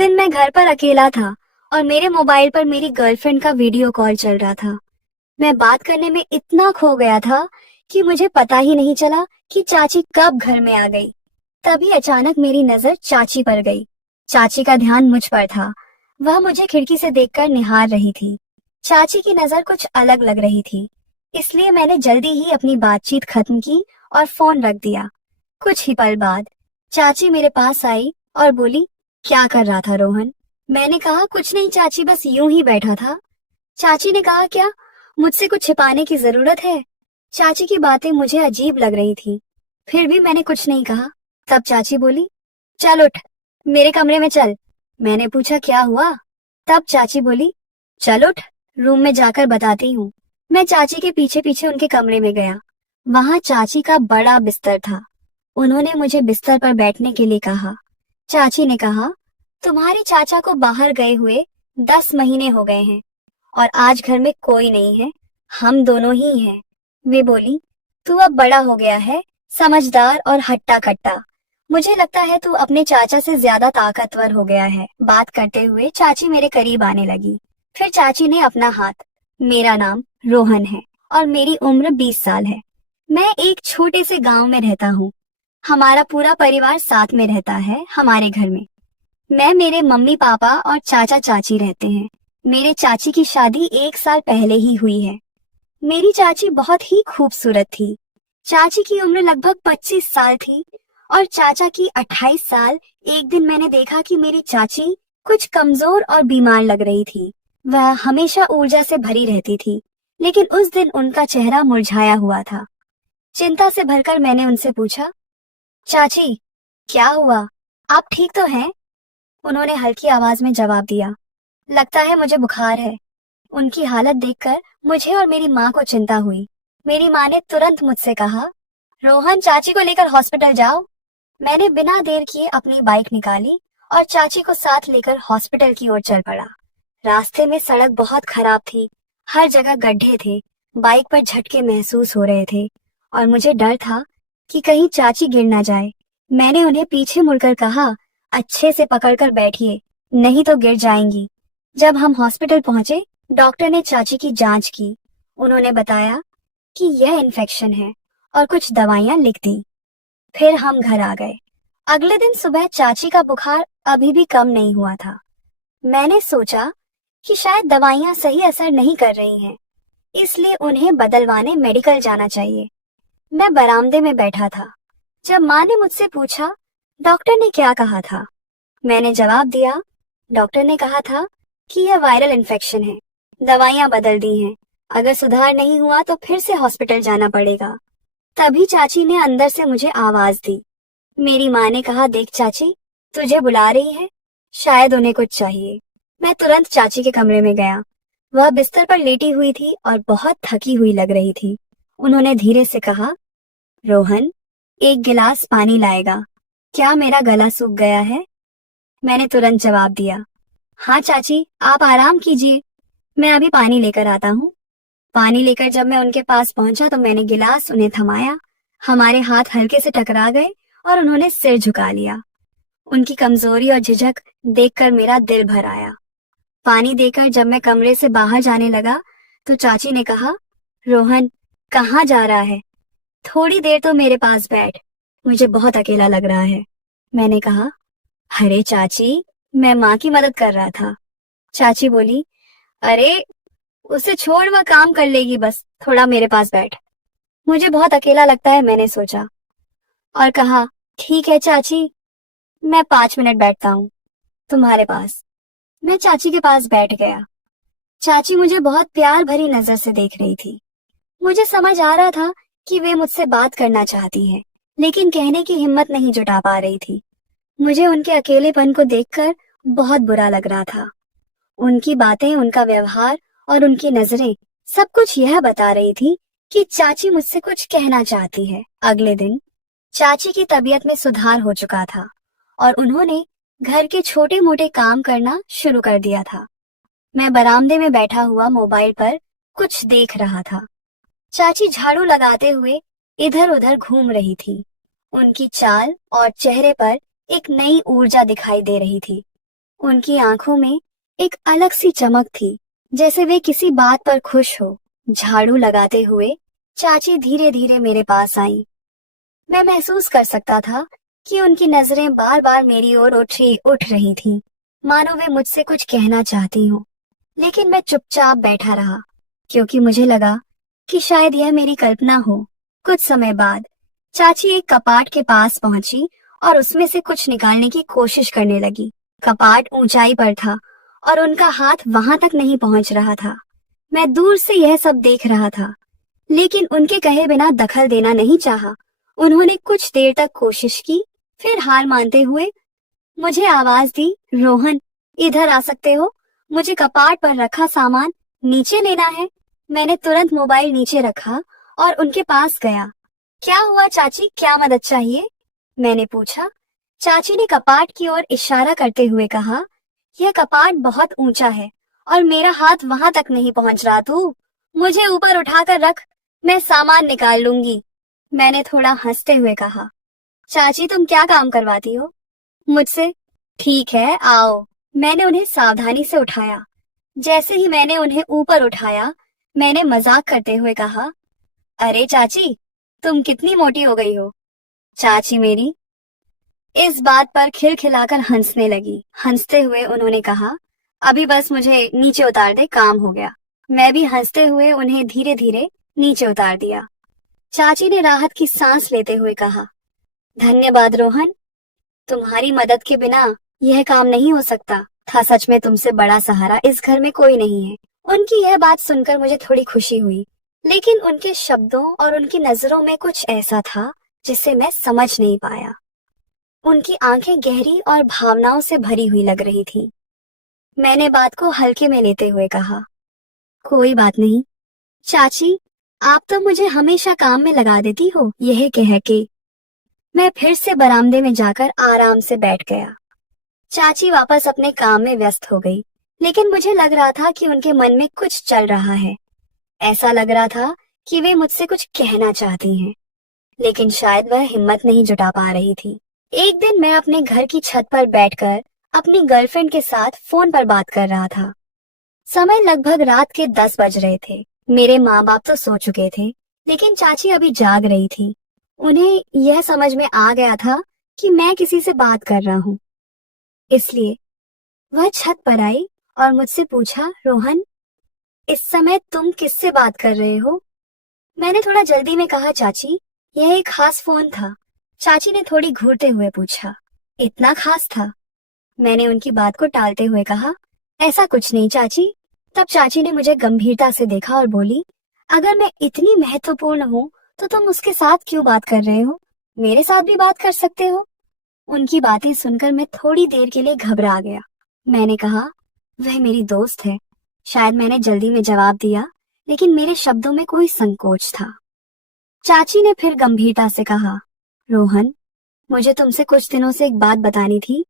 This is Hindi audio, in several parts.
दिन मैं घर पर अकेला था और मेरे मोबाइल पर मेरी गर्लफ्रेंड का वीडियो कॉल चल रहा था। मैं बात करने में इतना खो गया था कि मुझे पता ही नहीं चला कि चाची कब घर में आ गई। तभी अचानक मेरी नजर चाची पर गई। चाची का ध्यान मुझ पर था। वह मुझे खिड़की से देखकर निहार रही थी। चाची की नजर कुछ अलग लग रही थी, इसलिए मैंने जल्दी ही अपनी बातचीत खत्म की और फोन रख दिया। कुछ ही पल बाद चाची मेरे पास आई और बोली, क्या कर रहा था रोहन? मैंने कहा, कुछ नहीं चाची, बस यूं ही बैठा था। चाची ने कहा, क्या मुझसे कुछ छिपाने की जरूरत है? चाची की बातें मुझे अजीब लग रही थी, फिर भी मैंने कुछ नहीं कहा। तब चाची बोली, चल उठ, मेरे कमरे में चल। मैंने पूछा, क्या हुआ? तब चाची बोली, चल उठ, रूम में जाकर बताती हूँ। मैं चाची के पीछे पीछे उनके कमरे में गया। वहाँ चाची का बड़ा बिस्तर था। उन्होंने मुझे बिस्तर पर बैठने के लिए कहा। चाची ने कहा, तुम्हारे चाचा को बाहर गए हुए 10 महीने हो गए हैं और आज घर में कोई नहीं है, हम दोनों ही हैं। वे बोली, तू अब बड़ा हो गया है, समझदार और हट्टा कट्टा। मुझे लगता है तू अपने चाचा से ज्यादा ताकतवर हो गया है। बात करते हुए चाची मेरे करीब आने लगी। फिर चाची ने अपना हाथ, मेरा नाम रोहन है और मेरी उम्र 20 साल है। मैं एक छोटे से गांव में रहता हूँ। हमारा पूरा परिवार साथ में रहता है हमारे घर में। मैं, मेरे मम्मी पापा और चाचा चाची रहते हैं। मेरे चाची की शादी 1 साल पहले ही हुई है। मेरी चाची बहुत ही खूबसूरत थी। चाची की उम्र लगभग 25 साल थी और चाचा की 28 साल। एक दिन मैंने देखा कि मेरी चाची कुछ कमजोर और बीमार लग रही थी। वह हमेशा ऊर्जा से भरी रहती थी, लेकिन उस दिन उनका चेहरा मुरझाया हुआ था। चिंता से भरकर मैंने उनसे पूछा, चाची, क्या हुआ? आप ठीक तो हैं? उन्होंने हल्की आवाज में जवाब दिया, लगता है मुझे बुखार है। उनकी हालत देखकर मुझे और मेरी माँ को चिंता हुई। मेरी माँ ने तुरंत मुझसे कहा, रोहन, चाची को लेकर हॉस्पिटल जाओ। मैंने बिना देर किए अपनी बाइक निकाली और चाची को साथ लेकर हॉस्पिटल की ओर चल पड़ा। रास्ते में सड़क बहुत खराब थी, हर जगह गड्ढे थे, बाइक पर झटके महसूस हो रहे थे और मुझे डर था कि कहीं चाची गिर ना जाए। मैंने उन्हें पीछे मुड़कर कहा, अच्छे से पकड़कर बैठिए, नहीं तो गिर जाएंगी। जब हम हॉस्पिटल पहुंचे, डॉक्टर ने चाची की जांच की। उन्होंने बताया कि यह इन्फेक्शन है और कुछ दवाइयां लिख दी। फिर हम घर आ गए। अगले दिन सुबह चाची का बुखार अभी भी कम नहीं हुआ था। मैंने सोचा कि शायद दवाइयां सही असर नहीं कर रही हैं, इसलिए उन्हें बदलवाने मेडिकल जाना चाहिए। मैं बरामदे में बैठा था। जब माँ ने मुझसे पूछा, डॉक्टर ने क्या कहा था? मैंने जवाब दिया, डॉक्टर ने कहा था कि यह वायरल इन्फेक्शन है, दवाइयां बदल दी हैं, अगर सुधार नहीं हुआ तो फिर से हॉस्पिटल जाना पड़ेगा। तभी चाची ने अंदर से मुझे आवाज दी। मेरी माँ ने कहा, देख चाची, तुझे बुला रही है, शायद उन्हें कुछ चाहिए। मैं तुरंत चाची के कमरे में गया। वह बिस्तर पर लेटी हुई थी और बहुत थकी हुई लग रही थी। उन्होंने धीरे से कहा, रोहन, एक गिलास पानी लाएगा? क्या मेरा गला सूख गया है? मैंने तुरंत जवाब दिया, हाँ चाची, आप आराम कीजिए, मैं अभी पानी लेकर आता हूँ। पानी लेकर जब मैं उनके पास पहुंचा तो मैंने गिलास उन्हें थमाया। हमारे हाथ हल्के से टकरा गए और उन्होंने सिर झुका लिया। उनकी कमजोरी और झिझक देखकर मेरा दिल भर आया। पानी देकर जब मैं कमरे से बाहर जाने लगा तो चाची ने कहा, रोहन, कहाँ जा रहा है? थोड़ी देर तो मेरे पास बैठ, मुझे बहुत अकेला लग रहा है। मैंने कहा, अरे चाची, मैं माँ की मदद कर रहा था। चाची बोली, अरे उसे छोड़, वह काम कर लेगी, बस थोड़ा मेरे पास बैठ। मुझे बहुत अकेला लगता है, मैंने सोचा और कहा, ठीक है चाची, मैं 5 मिनट बैठता हूँ तुम्हारे पास। मैं चाची के पास बैठ गया। चाची मुझे बहुत प्यार भरी नजर से देख रही थी। मुझे समझ आ रहा था कि वे मुझसे बात करना चाहती हैं, लेकिन कहने की हिम्मत नहीं जुटा पा रही थी। मुझे उनके अकेलेपन को देखकर बहुत बुरा लग रहा था। उनकी बातें, उनका व्यवहार और उनकी नजरें सब कुछ यह बता रही थी कि चाची मुझसे कुछ कहना चाहती है। अगले दिन चाची की तबीयत में सुधार हो चुका था और उन्होंने घर के छोटे मोटे काम करना शुरू कर दिया था। मैं बरामदे में बैठा हुआ मोबाइल पर कुछ देख रहा था। चाची झाड़ू लगाते हुए इधर उधर घूम रही थी। उनकी चाल और चेहरे पर एक नई ऊर्जा दिखाई दे रही थी। उनकी आंखों में एक अलग सी चमक थी, जैसे वे किसी बात पर खुश हो। झाड़ू लगाते हुए चाची धीरे धीरे मेरे पास आई। मैं महसूस कर सकता था कि उनकी नजरें बार बार मेरी ओर उठ रही थीं, मानो वे मुझसे कुछ कहना चाहती हों। लेकिन मैं चुपचाप बैठा रहा, क्योंकि मुझे लगा कि शायद यह मेरी कल्पना हो। कुछ समय बाद चाची एक कपाट के पास पहुंची और उसमें से कुछ निकालने की कोशिश करने लगी। कपाट ऊंचाई पर था और उनका हाथ वहां तक नहीं पहुंच रहा था। मैं दूर से यह सब देख रहा था, लेकिन उनके कहे बिना दखल देना नहीं चाहा। उन्होंने कुछ देर तक कोशिश की, फिर हार मानते हुए मुझे आवाज दी, रोहन, इधर आ सकते हो? मुझे कपाट पर रखा सामान नीचे लेना है। मैंने तुरंत मोबाइल नीचे रखा और उनके पास गया। क्या हुआ चाची, क्या मदद चाहिए? मैंने पूछा। चाची ने कपाट की ओर इशारा करते हुए कहा, यह कपाट बहुत ऊंचा है और मेरा हाथ वहां तक नहीं पहुंच रहा। तू मुझे ऊपर उठाकर रख, मैं सामान निकाल लूंगी। मैंने थोड़ा हंसते हुए कहा, चाची तुम क्या काम करवाती हो मुझसे? ठीक है, आओ। मैंने उन्हें सावधानी से उठाया। जैसे ही मैंने उन्हें ऊपर उठाया, मैंने मजाक करते हुए कहा, अरे चाची, तुम कितनी मोटी हो गई हो? चाची मेरी इस बात पर खिलखिलाकर हंसने लगी। हंसते हुए उन्होंने कहा, अभी बस मुझे नीचे उतार दे, काम हो गया। मैं भी हंसते हुए उन्हें धीरे धीरे नीचे उतार दिया। चाची ने राहत की सांस लेते हुए कहा, धन्यवाद रोहन, तुम्हारी मदद के बिना यह काम नहीं हो सकता था। सच में तुमसे बड़ा सहारा इस घर में कोई नहीं है। उनकी यह बात सुनकर मुझे थोड़ी खुशी हुई, लेकिन उनके शब्दों और उनकी नजरों में कुछ ऐसा था जिसे मैं समझ नहीं पाया। उनकी आंखें गहरी और भावनाओं से भरी हुई लग रही थी। मैंने बात को हल्के में लेते हुए कहा, कोई बात नहीं चाची, आप तो मुझे हमेशा काम में लगा देती हो। यह कह के मैं फिर से बरामदे में जाकर आराम से बैठ गया। चाची वापस अपने काम में व्यस्त हो गई, लेकिन मुझे लग रहा था कि उनके मन में कुछ चल रहा है। ऐसा लग रहा था कि वे मुझसे कुछ कहना चाहती हैं, लेकिन शायद वह हिम्मत नहीं जुटा पा रही थी। एक दिन मैं अपने घर की छत पर बैठकर अपनी गर्लफ्रेंड के साथ फोन पर बात कर रहा था। समय लगभग रात के 10 बज रहे थे। मेरे माँ बाप तो सो चुके थे, लेकिन चाची अभी जाग रही थी। उन्हें यह समझ में आ गया था कि मैं किसी से बात कर रहा हूँ, इसलिए वह छत पर आई और मुझसे पूछा, रोहन, इस समय तुम किससे बात कर रहे हो? मैंने थोड़ा जल्दी में कहा, चाची, यह एक खास फोन था। चाची ने थोड़ी घूरते हुए पूछा, इतना खास था? मैंने उनकी बात को टालते हुए कहा, ऐसा कुछ नहीं चाची। तब चाची ने मुझे गंभीरता से देखा और बोली, अगर मैं इतनी महत्वपूर्ण हूँ तो तुम उसके साथ क्यों बात कर रहे हो? मेरे साथ भी बात कर सकते हो। उनकी बातें सुनकर मैं थोड़ी देर के लिए घबरा गया। मैंने कहा, वह मेरी दोस्त है। शायद मैंने जल्दी में जवाब दिया, लेकिन मेरे शब्दों में कोई संकोच था। चाची ने फिर गंभीरता से कहा, रोहन, मुझे तुमसे कुछ दिनों से एक बात बतानी थी,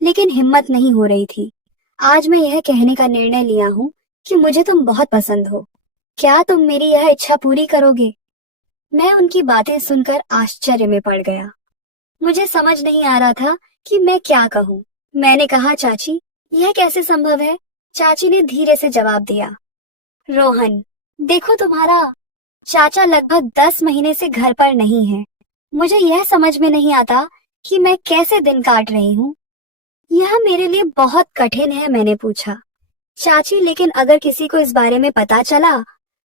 लेकिन हिम्मत नहीं हो रही थी। आज मैं यह कहने का निर्णय लिया हूँ कि मुझे तुम बहुत पसंद हो। क्या तुम मेरी यह इच्छा पूरी करोगे? मैं उनकी बातें सुनकर आश्चर्य में पड़ गया। मुझे समझ नहीं आ रहा था कि मैं क्या कहूँ। मैंने कहा, चाची, यह कैसे संभव है? चाची ने धीरे से जवाब दिया, रोहन, देखो, तुम्हारा चाचा लगभग 10 महीने से घर पर नहीं है। मुझे यह समझ में नहीं आता कि मैं कैसे दिन काट रही हूँ। यह मेरे लिए बहुत कठिन है। मैंने पूछा, चाची, लेकिन अगर किसी को इस बारे में पता चला?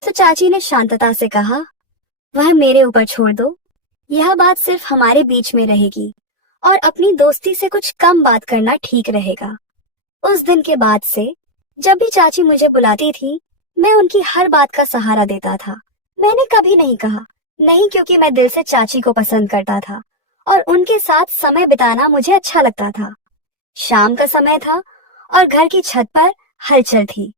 तो चाची ने शांतता से कहा, वह मेरे ऊपर छोड़ दो। यह बात सिर्फ हमारे बीच में रहेगी और अपनी दोस्ती से कुछ कम बात करना ठीक रहेगा। उस दिन के बाद से जब भी चाची मुझे बुलाती थी, मैं उनकी हर बात का सहारा देता था। मैंने कभी नहीं कहा नहीं, क्योंकि मैं दिल से चाची को पसंद करता था और उनके साथ समय बिताना मुझे अच्छा लगता था। शाम का समय था और घर की छत पर हलचल थी।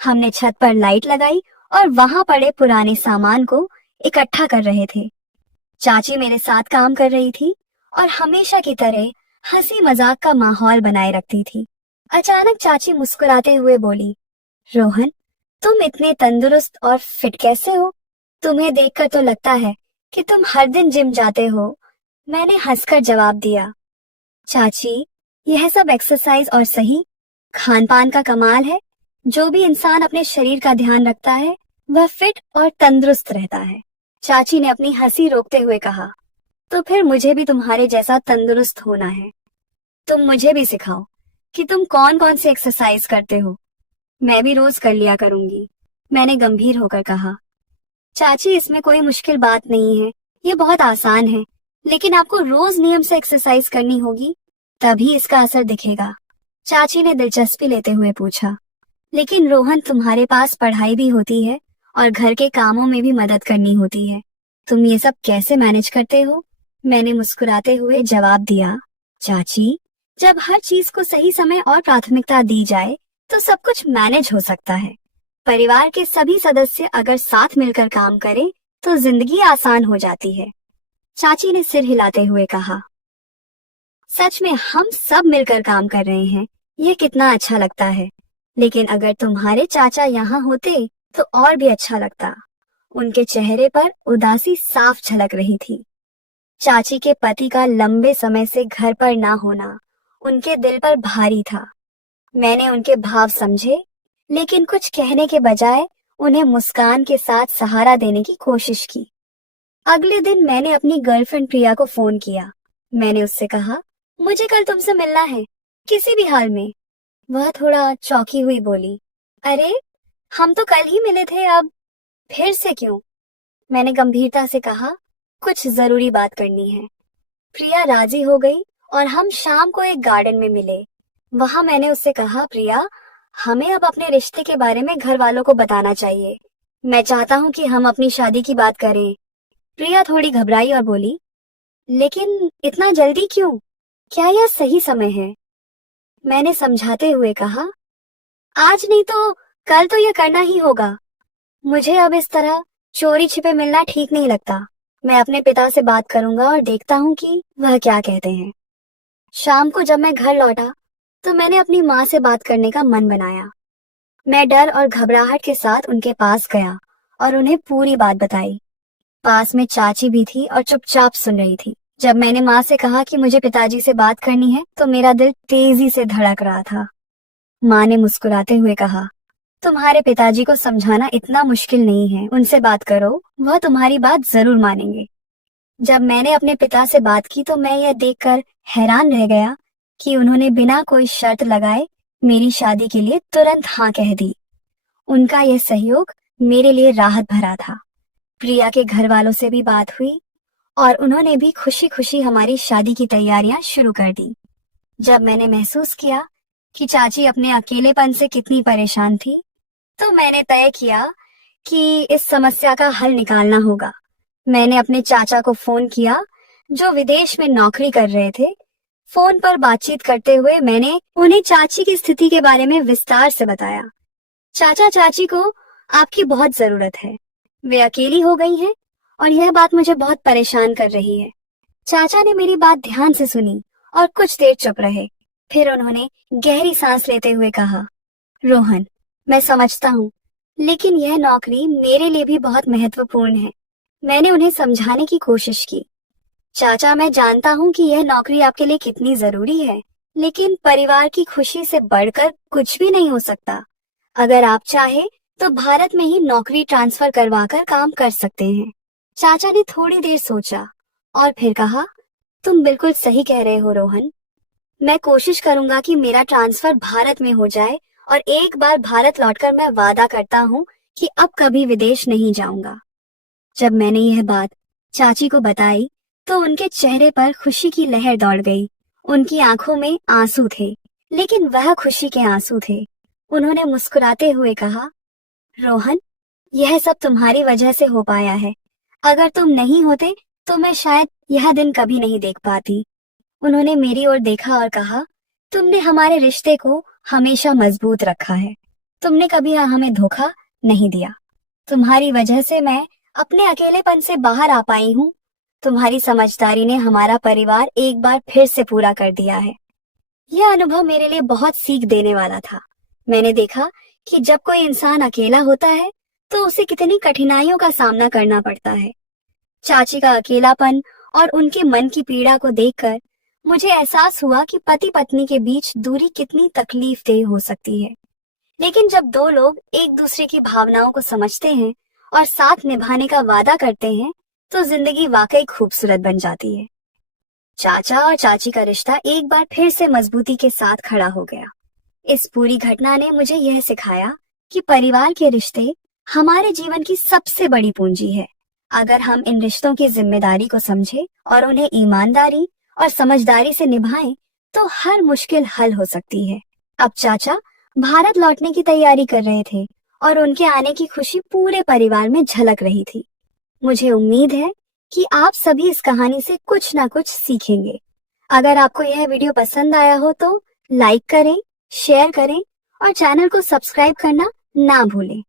हमने छत पर लाइट लगाई और वहां पड़े पुराने सामान को इकट्ठा कर रहे थे। चाची मेरे साथ काम कर रही थी और हमेशा की तरह हंसी मजाक का माहौल बनाए रखती थी। अचानक चाची मुस्कुराते हुए बोली, रोहन, तुम इतने तंदुरुस्त और फिट कैसे हो? तुम्हें देखकर तो लगता है कि तुम हर दिन जिम जाते हो। मैंने हंसकर जवाब दिया, चाची, यह सब एक्सरसाइज और सही खान पान का कमाल है। जो भी इंसान अपने शरीर का ध्यान रखता है वह फिट और तंदुरुस्त रहता है। चाची ने अपनी हंसी रोकते हुए कहा, तो फिर मुझे भी तुम्हारे जैसा तंदुरुस्त होना है। तुम मुझे भी सिखाओ कि तुम कौन कौन सी एक्सरसाइज करते हो। मैं भी रोज कर लिया करूंगी, मैंने गंभीर होकर कहा। चाची, इसमें कोई मुश्किल बात नहीं है, ये बहुत आसान है, लेकिन आपको रोज नियम से एक्सरसाइज करनी होगी, तभी इसका असर दिखेगा। चाची ने दिलचस्पी लेते हुए पूछा, लेकिन रोहन, तुम्हारे पास पढ़ाई भी होती है और घर के कामों में भी मदद करनी होती है, तुम ये सब कैसे मैनेज करते हो? मैंने मुस्कुराते हुए जवाब दिया, चाची, जब हर चीज को सही समय और प्राथमिकता दी जाए तो सब कुछ मैनेज हो सकता है। परिवार के सभी सदस्य अगर साथ मिलकर काम करें तो जिंदगी आसान हो जाती है। चाची ने सिर हिलाते हुए कहा, सच में हम सब मिलकर काम कर रहे हैं, ये कितना अच्छा लगता है। लेकिन अगर तुम्हारे चाचा यहाँ होते तो और भी अच्छा लगता। उनके चेहरे पर उदासी साफ झलक रही थी। चाची के पति का लंबे समय से घर पर ना होना उनके दिल पर भारी था। मैंने उनके भाव समझे, लेकिन कुछ कहने के बजाय उन्हें मुस्कान के साथ सहारा देने की कोशिश की। अगले दिन मैंने अपनी गर्लफ्रेंड प्रिया को फोन किया। मैंने उससे कहा, मुझे कल तुमसे मिलना है, किसी भी हाल में। वह थोड़ा चौंकी हुई बोली, अरे हम तो कल ही मिले थे, अब फिर से क्यों? मैंने गंभीरता से कहा, कुछ जरूरी बात करनी है। प्रिया राजी हो गई और हम शाम को एक गार्डन में मिले। वहां मैंने उससे कहा, प्रिया, हमें अब अपने रिश्ते के बारे में घर वालों को बताना चाहिए। मैं चाहता हूँ कि हम अपनी शादी की बात करें। प्रिया थोड़ी घबराई और बोली, लेकिन इतना जल्दी क्यों? क्या यह सही समय है? मैंने समझाते हुए कहा, आज नहीं तो कल तो यह करना ही होगा। मुझे अब इस तरह चोरी छिपे मिलना ठीक नहीं लगता। मैं अपने पिता से बात करूंगा और देखता हूँ कि वह क्या कहते हैं। शाम को जब मैं घर लौटा तो मैंने अपनी माँ से बात करने का मन बनाया। मैं डर और घबराहट के साथ उनके पास गया और उन्हें पूरी बात बताई। पास में चाची भी थी और चुपचाप सुन रही थी। जब मैंने माँ से कहा कि मुझे पिताजी से बात करनी है तो मेरा दिल तेजी से धड़क रहा था। माँ ने मुस्कुराते हुए कहा, तुम्हारे पिताजी को समझाना इतना मुश्किल नहीं है, उनसे बात करो, वह तुम्हारी बात जरूर मानेंगे। जब मैंने अपने पिता से बात की तो मैं यह देखकर हैरान रह गया कि उन्होंने बिना कोई शर्त लगाए मेरी शादी के लिए तुरंत हाँ कह दी। उनका यह सहयोग मेरे लिए राहत भरा था। प्रिया के घर वालों से भी बात हुई और उन्होंने भी खुशी खुशी हमारी शादी की तैयारियां शुरू कर दी। जब मैंने महसूस किया कि चाची अपने अकेलेपन से कितनी परेशान थी, तो मैंने तय किया कि इस समस्या का हल निकालना होगा। मैंने अपने चाचा को फोन किया, जो विदेश में नौकरी कर रहे थे। फोन पर बातचीत करते हुए मैंने उन्हें चाची की स्थिति के बारे में विस्तार से बताया। चाचा, चाची को आपकी बहुत जरूरत है, वे अकेली हो गई हैं और यह बात मुझे बहुत परेशान कर रही है। चाचा ने मेरी बात ध्यान से सुनी और कुछ देर चुप रहे। फिर उन्होंने गहरी सांस लेते हुए कहा, रोहन, मैं समझता हूँ, लेकिन यह नौकरी मेरे लिए भी बहुत महत्वपूर्ण है। मैंने उन्हें समझाने की कोशिश की। चाचा, मैं जानता हूँ कि यह नौकरी आपके लिए कितनी जरूरी है, लेकिन परिवार की खुशी से बढ़कर कुछ भी नहीं हो सकता। अगर आप चाहे तो भारत में ही नौकरी ट्रांसफर करवाकर काम कर सकते हैं। चाचा ने थोड़ी देर सोचा और फिर कहा, तुम बिल्कुल सही कह रहे हो रोहन। मैं कोशिश करूंगा कि मेरा ट्रांसफर भारत में हो जाए और एक बार भारत लौटकर मैं वादा करता हूँ कि अब कभी विदेश नहीं जाऊंगा। जब मैंने यह बात चाची को बताई तो उनके चेहरे पर खुशी की लहर दौड़ गई। उनकी आंखों में आंसू थे, लेकिन वह खुशी के आंसू थे। उन्होंने मुस्कुराते हुए कहा, रोहन, यह सब तुम्हारी वजह से हो पाया है। अगर तुम नहीं होते तो मैं शायद यह दिन कभी नहीं देख पाती। उन्होंने मेरी ओर देखा और कहा, तुमने हमारे रिश्ते को हमेशा मजबूत रखा है। तुमने कभी हमें धोखा नहीं दिया। तुम्हारी वजह से मैं अपने अकेलेपन से बाहर आ पाई हूँ। तुम्हारी समझदारी ने हमारा परिवार एक बार फिर से पूरा कर दिया है। यह अनुभव मेरे लिए बहुत सीख देने वाला था। मैंने देखा कि जब कोई इंसान अकेला होता है तो उसे कितनी कठिनाइयों का सामना करना पड़ता है। चाची का अकेलापन और उनके मन की पीड़ा को देखकर मुझे एहसास हुआ कि पति पत्नी के बीच दूरी कितनी तकलीफदेह हो सकती है। लेकिन जब दो लोग एक दूसरे की भावनाओं को समझते हैं और साथ निभाने का वादा करते हैं, तो जिंदगी वाकई खूबसूरत बन जाती है। चाचा और चाची का रिश्ता एक बार फिर से मजबूती के साथ खड़ा हो गया। इस पूरी घटना ने मुझे यह सिखाया कि परिवार के रिश्ते हमारे जीवन की सबसे बड़ी पूंजी है। अगर हम इन रिश्तों की जिम्मेदारी को समझें और उन्हें ईमानदारी और समझदारी से निभाएं, तो हर मुश्किल हल हो सकती है। अब चाचा भारत लौटने की तैयारी कर रहे थे और उनके आने की खुशी पूरे परिवार में झलक रही थी। मुझे उम्मीद है कि आप सभी इस कहानी से कुछ ना कुछ सीखेंगे। अगर आपको यह वीडियो पसंद आया हो तो लाइक करें, शेयर करें और चैनल को सब्सक्राइब करना ना भूलें।